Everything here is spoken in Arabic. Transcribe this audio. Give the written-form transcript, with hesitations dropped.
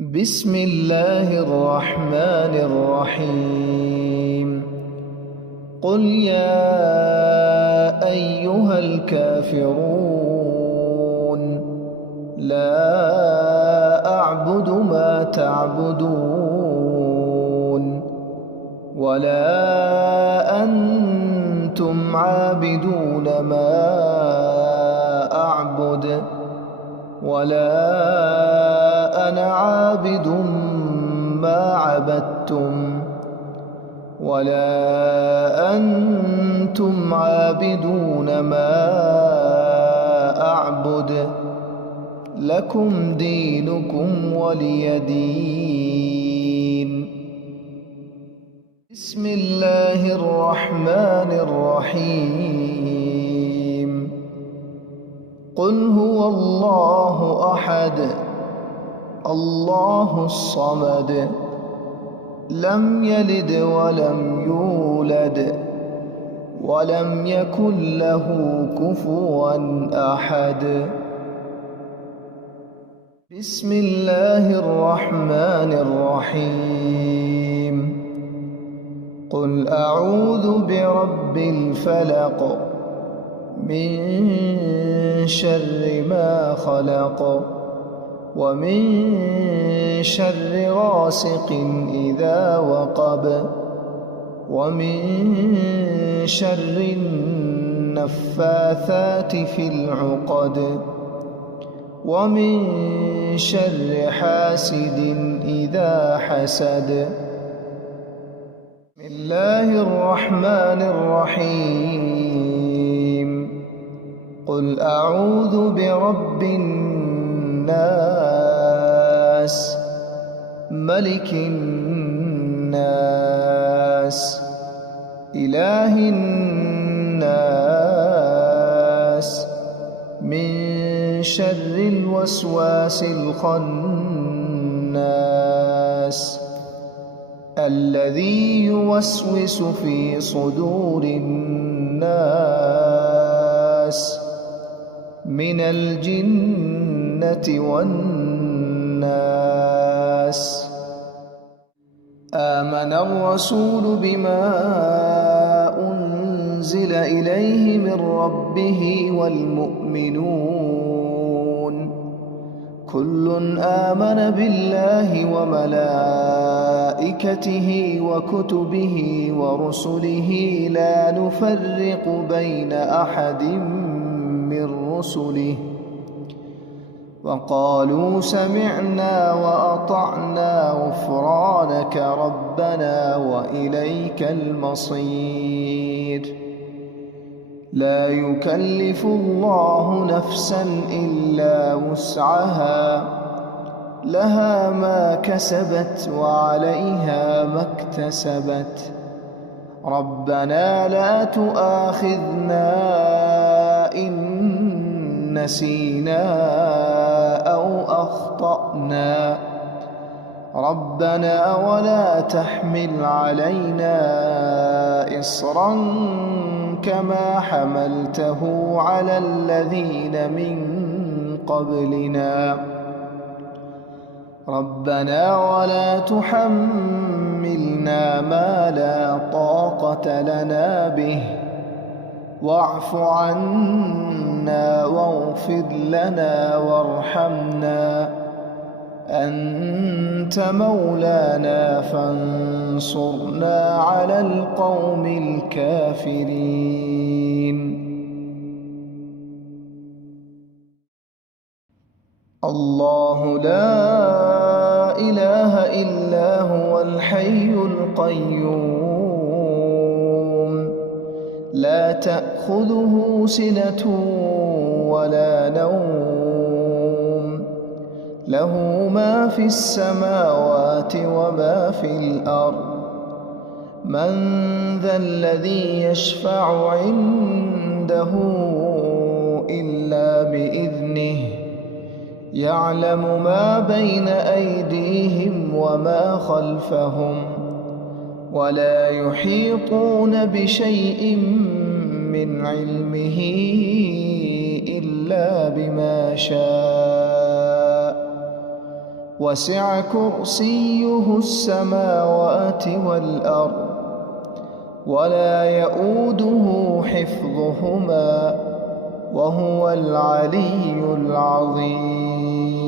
بسم الله الرحمن الرحيم. قل يا أيها الكافرون لا أعبد ما تعبدون ولا أنتم عابدون ما أعبد ولا أنا عابد ما عبدتم ولا أنتم عابدون ما أعبد لكم دينكم ولي دين. بسم الله الرحمن الرحيم. قل هو الله أحد الله الصمد لم يلد ولم يولد ولم يكن له كفوا أحد. بسم الله الرحمن الرحيم. قل أعوذ برب الفلق من شر ما خلق ومن شر غاسق إذا وقب ومن شر النفاثات في العقد ومن شر حاسد إذا حسد. بسم الله الرحمن الرحيم. قل أعوذ برب الناس ملك الناس إله الناس من شر الوسواس الخناس الذي يوسوس في صدور الناس من الجنة والناس. آمن الرسول بما أنزل إليه من ربه والمؤمنون كل آمن بالله وملائكته وكتبه ورسله لا نفرق بين أحد من رسله وقالوا سمعنا وأطعنا غفرانك ربنا وإليك المصير. لا يكلف الله نفسا إلا وسعها لها ما كسبت وعليها ما اكتسبت ربنا لا تؤاخذنا إن نسينا أو أخطأنا ربنا ولا تحمل علينا إصرا كما حملته على الذين من قبلنا ربنا ولا تحملنا ما لا طاقة لنا به واعف عنا واغفر لنا وارحمنا أنت مولانا فانصرنا على القوم الكافرين. الله لا إله إلا هو الحي القيوم لا تأخذه سنة ولا نوم له ما في السماوات وما في الأرض من ذا الذي يشفع عنده إلا بإذنه يعلم ما بين أيديهم وما خلفهم ولا يحيطون بشيء من علمه إلا بما شاء وسع كرسيه السماوات والأرض ولا يئوده حفظهما وهو العلي العظيم.